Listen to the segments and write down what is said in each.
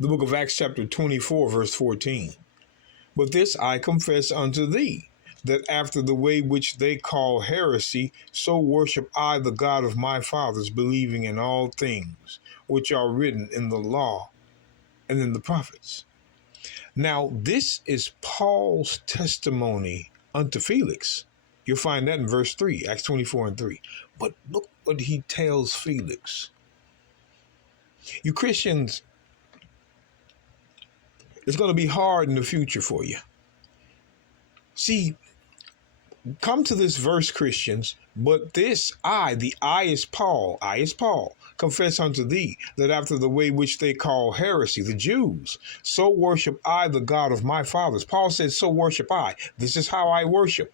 The book of Acts chapter 24, verse 14. But this I confess unto thee, that after the way which they call heresy, so worship I the God of my fathers, believing in all things which are written in the law and in the prophets. Now, this is Paul's testimony unto Felix. You'll find that in verse 3, Acts 24 and 3. But look what he tells Felix. You Christians, it's going to be hard in the future for you. See, come to this verse, Christians, but this the I is Paul, confess unto thee, that after the way which they call heresy, the Jews, so worship I the God of my fathers. Paul says, so worship I. This is how I worship.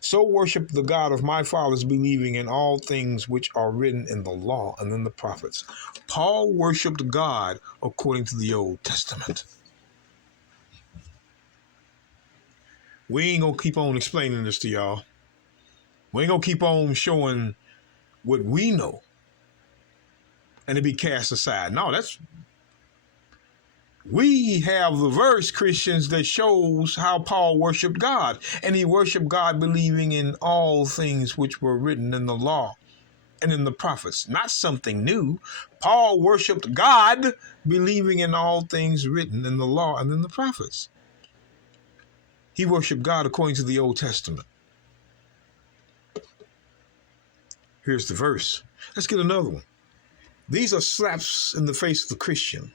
So worship the God of my fathers, believing in all things which are written in the law and in the prophets. Paul worshiped God according to the Old Testament. We ain't going to keep on explaining this to y'all. We ain't going to keep on showing what we know and it be cast aside. No, we have the verse, Christians, that shows how Paul worshiped God. And he worshiped God believing in all things which were written in the law and in the prophets. Not something new. Paul worshiped God believing in all things written in the law and in the prophets. He worshiped God according to the Old Testament. Here's the verse. Let's get another one. These are slaps in the face of the Christian,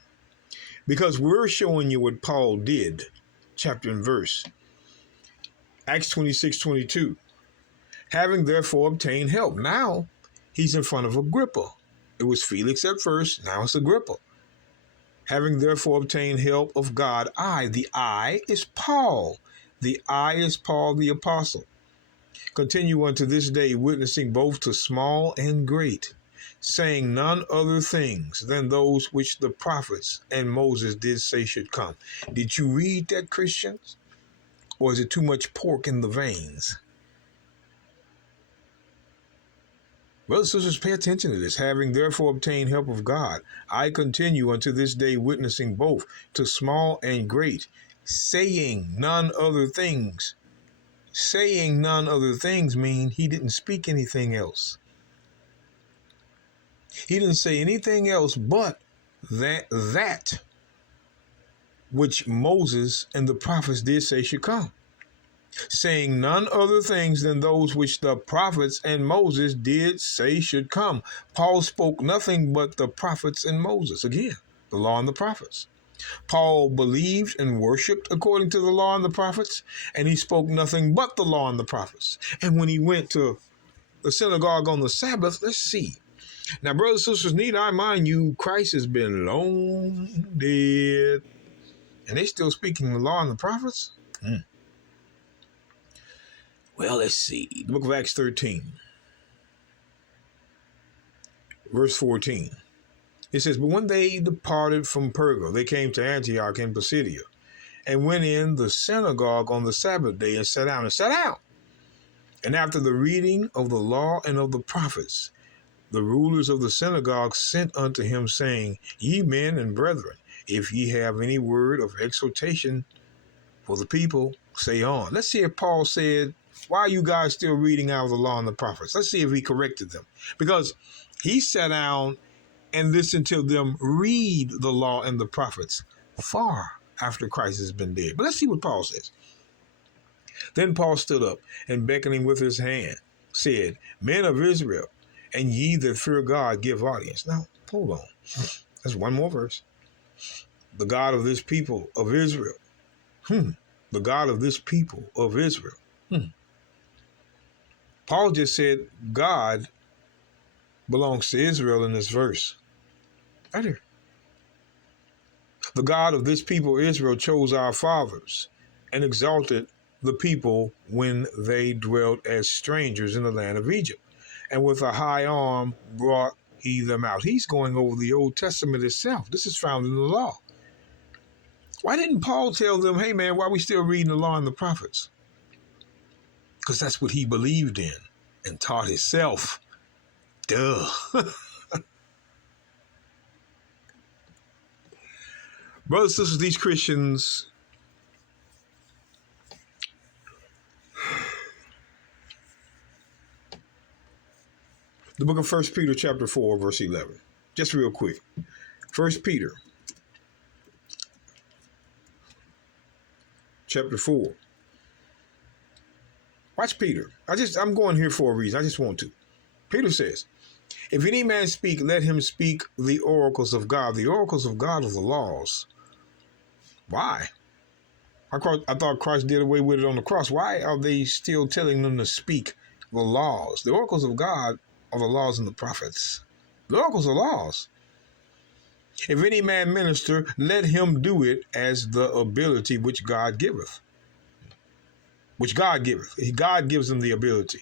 because we're showing you what Paul did, chapter and verse. Acts 26:22. Having therefore obtained help. Now he's in front of Agrippa. It was Felix at first, now it's Agrippa. Having therefore obtained help of God, the I is Paul. The I is Paul the apostle. Continue unto this day, witnessing both to small and great, saying none other things than those which the prophets and Moses did say should come. Did you read that, Christians? Or is it too much pork in the veins? Brothers and sisters, pay attention to this. Having therefore obtained help of God, I continue unto this day, witnessing both to small and great, saying none other things. Saying none other things mean he didn't speak anything else. He didn't say anything else but that which Moses and the prophets did say should come. Saying none other things than those which the prophets and Moses did say should come. Paul spoke nothing but the prophets and Moses. Again, the law and the prophets. Paul believed and worshiped according to the law and the prophets, and he spoke nothing but the law and the prophets. And when he went to the synagogue on the Sabbath, let's see. Now, brothers and sisters, need I mind you, Christ has been long dead, and they still speaking the law and the prophets? Well, let's see. The book of Acts 13, verse 14. It says, but when they departed from Perga, they came to Antioch in Pisidia, and went in the synagogue on the Sabbath day and sat down. And after the reading of the law and of the prophets, the rulers of the synagogue sent unto him, saying, ye men and brethren, if ye have any word of exhortation for the people, say on. Let's see if Paul said, why are you guys still reading out of the law and the prophets? Let's see if he corrected them. Because he sat down and listened to them read the law and the prophets far after Christ has been dead. But let's see what Paul says. Then Paul stood up and beckoning with his hand, said, men of Israel, and ye that fear God, give audience. Now, hold on. That's one more verse. The God of this people of Israel. The God of this people of Israel. Paul just said God belongs to Israel in this verse. Right here. The God of this people Israel chose our fathers and exalted the people when they dwelt as strangers in the land of Egypt. And with a high arm brought he them out. He's going over the Old Testament itself. This is found in the law. Why didn't Paul tell them, hey man, why are we still reading the law and the prophets? Because that's what he believed in and taught himself. Duh. Brothers and sisters, these Christians, the book of 1 Peter chapter 4, verse 11. Just real quick. 1 Peter chapter 4. Watch Peter. I'm going here for a reason. I just want to. Peter says, if any man speak, let him speak the oracles of God. The oracles of God are the laws. Why? I thought Christ did away with it on the cross. Why are they still telling them to speak the laws? The oracles of God are the laws and the prophets. The oracles are laws. If any man minister, let him do it as the ability which God giveth. Which God giveth. God gives them the ability.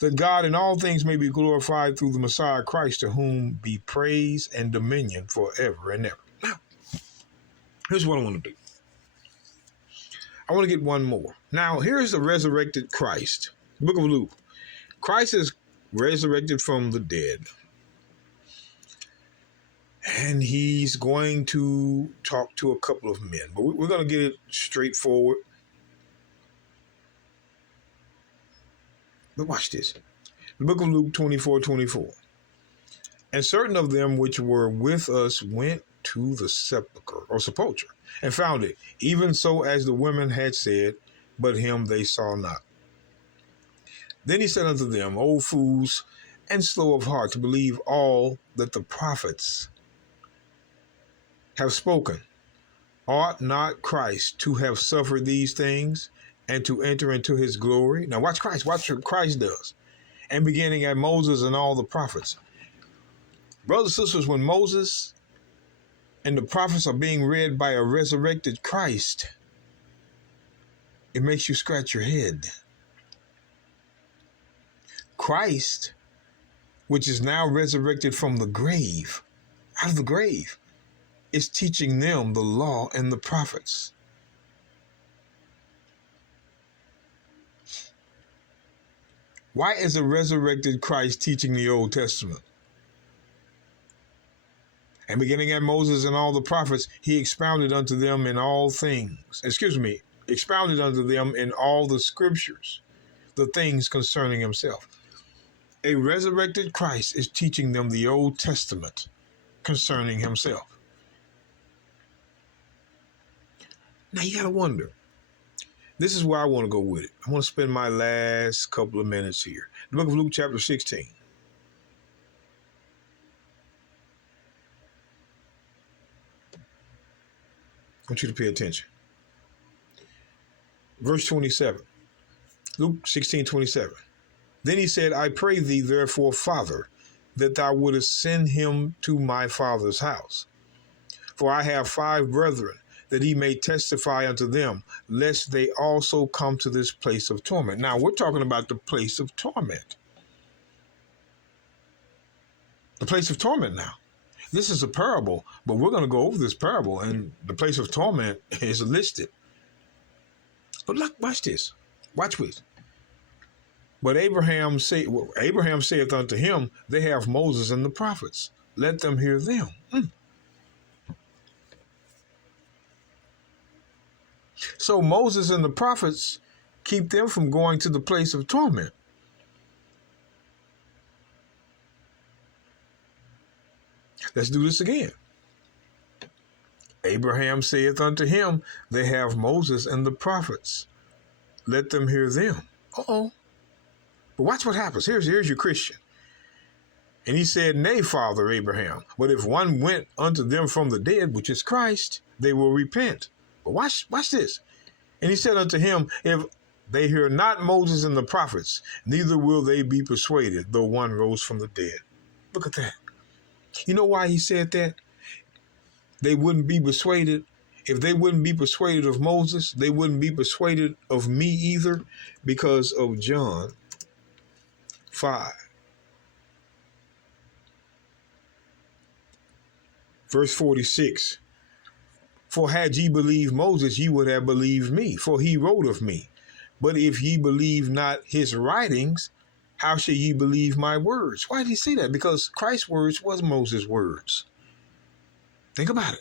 That God in all things may be glorified through the Messiah Christ, to whom be praise and dominion forever and ever. Now, here's what I want to do. I want to get one more. Now, here's the resurrected Christ. Book of Luke. Christ is resurrected from the dead. And he's going to talk to a couple of men. But we're going to get it straightforward. But watch this. The book of Luke 24:24. And certain of them which were with us went to the sepulchre, and found it, even so as the women had said, but him they saw not. Then he said unto them, O fools, and slow of heart to believe all that the prophets have spoken. Ought not Christ to have suffered these things, and to enter into his glory? Now watch Christ. Watch what Christ does. And beginning at Moses and all the prophets. Brothers and sisters, when Moses and the prophets are being read by a resurrected Christ, it makes you scratch your head. Christ, which is now resurrected from the grave, out of the grave, is teaching them the law and the prophets. Why is a resurrected Christ teaching the Old Testament? And beginning at Moses and all the prophets, he expounded unto them in all things. Expounded unto them in all the scriptures, the things concerning himself. A resurrected Christ is teaching them the Old Testament concerning himself. Now you got to wonder. This is where I want to go with it. I want to spend my last couple of minutes here. The book of Luke chapter 16. I want you to pay attention. Verse 27. Luke 16:27. Then he said, I pray thee, therefore, Father, that thou wouldest send him to my father's house. For I have 5 brethren, that he may testify unto them, lest they also come to this place of torment. Now, we're talking about the place of torment. The place of torment now. This is a parable, but we're going to go over this parable, and the place of torment is listed. But look, watch this. Watch this. But Abraham saith unto him, they have Moses and the prophets. Let them hear them. So Moses and the prophets keep them from going to the place of torment. Let's do this again. Abraham saith unto him, they have Moses and the prophets. Let them hear them. Uh-oh. But watch what happens. Here's your Christian. And he said, Nay, Father Abraham, but if one went unto them from the dead, which is Christ, they will repent. But watch this. And he said unto him, if they hear not Moses and the prophets, neither will they be persuaded, though one rose from the dead. Look at that. You know why he said that? They wouldn't be persuaded. If they wouldn't be persuaded of Moses, they wouldn't be persuaded of me either, because of John 5. Verse 46. For had ye believed Moses, ye would have believed me, for he wrote of me. But if ye believe not his writings, how shall ye believe my words? Why did he say that? Because Christ's words was Moses' words. Think about it.